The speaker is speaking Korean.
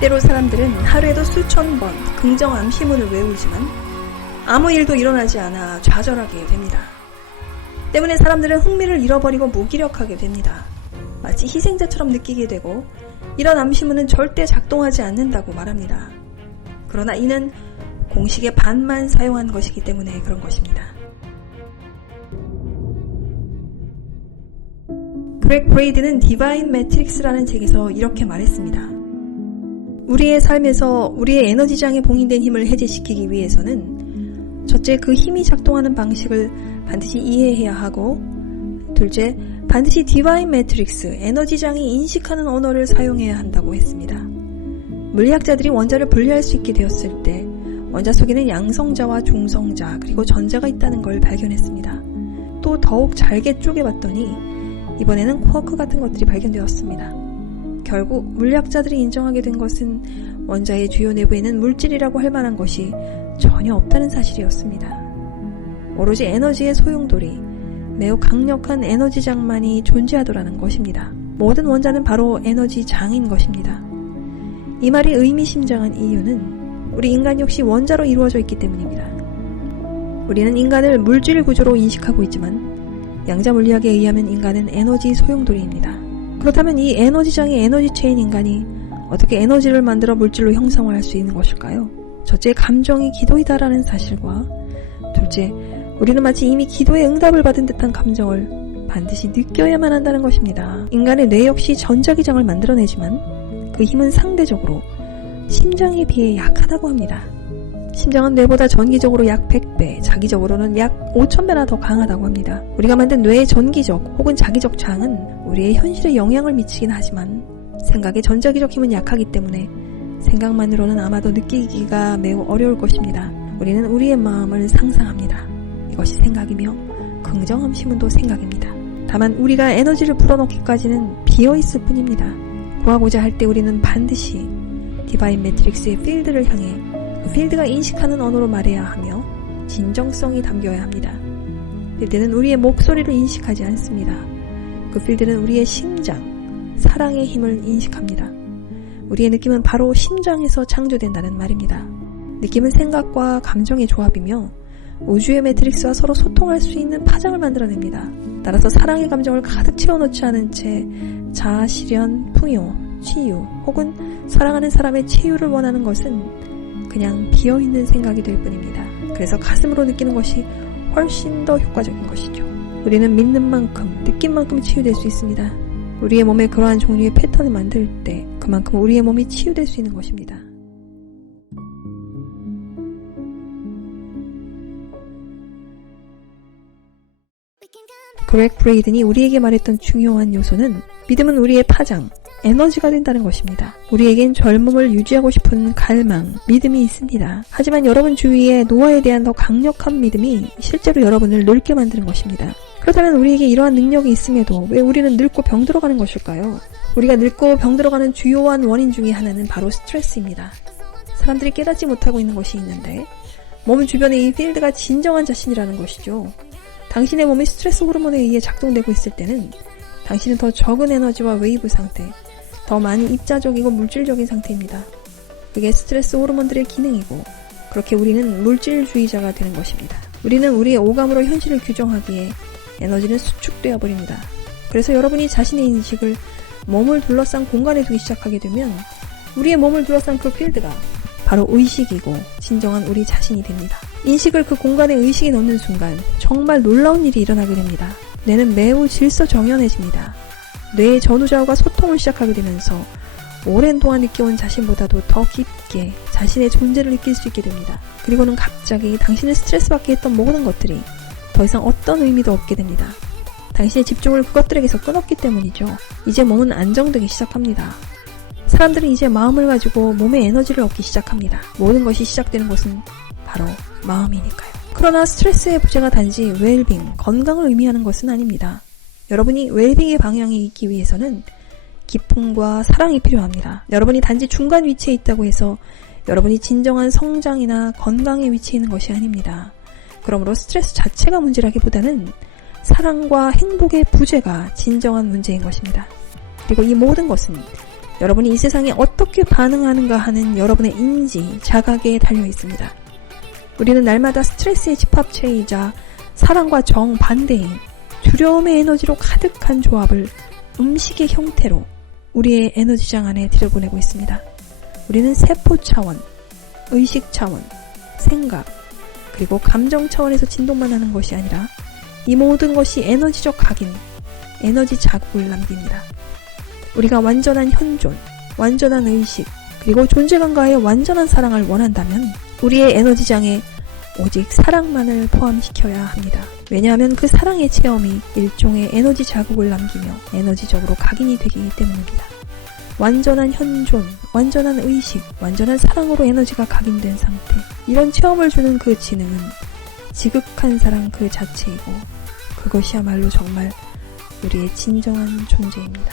때로 사람들은 하루에도 수천 번 긍정 암시문을 외우지만 아무 일도 일어나지 않아 좌절하게 됩니다. 때문에 사람들은 흥미를 잃어버리고 무기력하게 됩니다. 마치 희생자처럼 느끼게 되고 이런 암시문은 절대 작동하지 않는다고 말합니다. 그러나 이는 공식의 반만 사용한 것이기 때문에 그런 것입니다. 그렉 브레이드는 디바인 매트릭스라는 책에서 이렇게 말했습니다. 우리의 삶에서 우리의 에너지장에 봉인된 힘을 해제시키기 위해서는 첫째 그 힘이 작동하는 방식을 반드시 이해해야 하고 둘째 반드시 디바인 매트릭스 에너지장이 인식하는 언어를 사용해야 한다고 했습니다. 물리학자들이 원자를 분리할 수 있게 되었을 때 원자 속에는 양성자와 중성자 그리고 전자가 있다는 걸 발견했습니다. 또 더욱 잘게 쪼개봤더니 이번에는 쿼크 같은 것들이 발견되었습니다. 결국 물리학자들이 인정하게 된 것은 원자의 주요 내부에는 물질이라고 할 만한 것이 전혀 없다는 사실이었습니다. 오로지 에너지의 소용돌이, 매우 강력한 에너지 장만이 존재하더라는 것입니다. 모든 원자는 바로 에너지 장인 것입니다. 이 말이 의미심장한 이유는 우리 인간 역시 원자로 이루어져 있기 때문입니다. 우리는 인간을 물질 구조로 인식하고 있지만 양자 물리학에 의하면 인간은 에너지 소용돌이입니다. 그렇다면 이 에너지장의 에너지 체인 인간이 어떻게 에너지를 만들어 물질로 형성할 수 있는 것일까요? 첫째, 감정이 기도이다라는 사실과 둘째, 우리는 마치 이미 기도의 응답을 받은 듯한 감정을 반드시 느껴야만 한다는 것입니다. 인간의 뇌 역시 전자기장을 만들어내지만 그 힘은 상대적으로 심장에 비해 약하다고 합니다. 심장은 뇌보다 전기적으로 약 100배, 자기적으로는 약 5000배나 더 강하다고 합니다. 우리가 만든 뇌의 전기적 혹은 자기적 장은 우리의 현실에 영향을 미치긴 하지만 생각의 전자기적 힘은 약하기 때문에 생각만으로는 아마도 느끼기가 매우 어려울 것입니다. 우리는 우리의 마음을 상상합니다. 이것이 생각이며 긍정함 시문도 생각입니다. 다만 우리가 에너지를 불어넣기까지는 비어있을 뿐입니다. 구하고자 할 때 우리는 반드시 디바인 매트릭스의 필드를 향해 그 필드가 인식하는 언어로 말해야 하며 진정성이 담겨야 합니다. 필드는 우리의 목소리를 인식하지 않습니다. 그 필드는 우리의 심장, 사랑의 힘을 인식합니다. 우리의 느낌은 바로 심장에서 창조된다는 말입니다. 느낌은 생각과 감정의 조합이며 우주의 매트릭스와 서로 소통할 수 있는 파장을 만들어냅니다. 따라서 사랑의 감정을 가득 채워넣지 않은 채 자아 실현, 풍요, 치유 혹은 사랑하는 사람의 치유를 원하는 것은 그냥 비어있는 생각이 될 뿐입니다. 그래서 가슴으로 느끼는 것이 훨씬 더 효과적인 것이죠. 우리는 믿는 만큼, 느낀 만큼 치유될 수 있습니다. 우리의 몸에 그러한 종류의 패턴을 만들 때 그만큼 우리의 몸이 치유될 수 있는 것입니다. 그렉 브레이든이 우리에게 말했던 중요한 요소는 믿음은 우리의 파장, 에너지가 된다는 것입니다. 우리에겐 젊음을 유지하고 싶은 갈망, 믿음이 있습니다. 하지만 여러분 주위에 노화에 대한 더 강력한 믿음이 실제로 여러분을 늙게 만드는 것입니다. 그렇다면 우리에게 이러한 능력이 있음에도 왜 우리는 늙고 병들어가는 것일까요? 우리가 늙고 병들어가는 주요한 원인 중의 하나는 바로 스트레스입니다. 사람들이 깨닫지 못하고 있는 것이 있는데 몸 주변에 이 필드가 진정한 자신이라는 것이죠. 당신의 몸이 스트레스 호르몬에 의해 작동되고 있을 때는 당신은 더 적은 에너지와 웨이브 상태, 더 많이 입자적이고 물질적인 상태입니다. 그게 스트레스 호르몬들의 기능이고 그렇게 우리는 물질주의자가 되는 것입니다. 우리는 우리의 오감으로 현실을 규정하기에 에너지는 수축되어 버립니다. 그래서 여러분이 자신의 인식을 몸을 둘러싼 공간에 두기 시작하게 되면 우리의 몸을 둘러싼 그 필드가 바로 의식이고 진정한 우리 자신이 됩니다. 인식을 그 공간에 의식에 넣는 순간 정말 놀라운 일이 일어나게 됩니다. 뇌는 매우 질서 정연해집니다. 뇌의 전후좌우가 소통을 시작하게 되면서 오랜 동안 느껴온 자신보다도 더 깊게 자신의 존재를 느낄 수 있게 됩니다. 그리고는 갑자기 당신을 스트레스 받게 했던 모든 것들이 더 이상 어떤 의미도 없게 됩니다. 당신의 집중을 그것들에게서 끊었기 때문이죠. 이제 몸은 안정되기 시작합니다. 사람들은 이제 마음을 가지고 몸의 에너지를 얻기 시작합니다. 모든 것이 시작되는 곳은 바로 마음이니까요. 그러나 스트레스의 부재가 단지 웰빙, 건강을 의미하는 것은 아닙니다. 여러분이 웰빙의 방향에 있기 위해서는 기쁨과 사랑이 필요합니다. 여러분이 단지 중간 위치에 있다고 해서 여러분이 진정한 성장이나 건강의 위치에 있는 것이 아닙니다. 그러므로 스트레스 자체가 문제라기보다는 사랑과 행복의 부재가 진정한 문제인 것입니다. 그리고 이 모든 것은 여러분이 이 세상에 어떻게 반응하는가 하는 여러분의 인지, 자각에 달려 있습니다. 우리는 날마다 스트레스의 집합체이자 사랑과 정 반대인 두려움의 에너지로 가득한 조합을 음식의 형태로 우리의 에너지장 안에 들여보내고 있습니다. 우리는 세포 차원, 의식 차원, 생각, 그리고 감정 차원에서 진동만 하는 것이 아니라 이 모든 것이 에너지적 각인, 에너지 자국을 남깁니다. 우리가 완전한 현존, 완전한 의식, 그리고 존재감과의 완전한 사랑을 원한다면 우리의 에너지장에 오직 사랑만을 포함시켜야 합니다. 왜냐하면 그 사랑의 체험이 일종의 에너지 자국을 남기며 에너지적으로 각인이 되기 때문입니다. 완전한 현존, 완전한 의식, 완전한 사랑으로 에너지가 각인된 상태. 이런 체험을 주는 그 지능은 지극한 사랑 그 자체이고 그것이야말로 정말 우리의 진정한 존재입니다.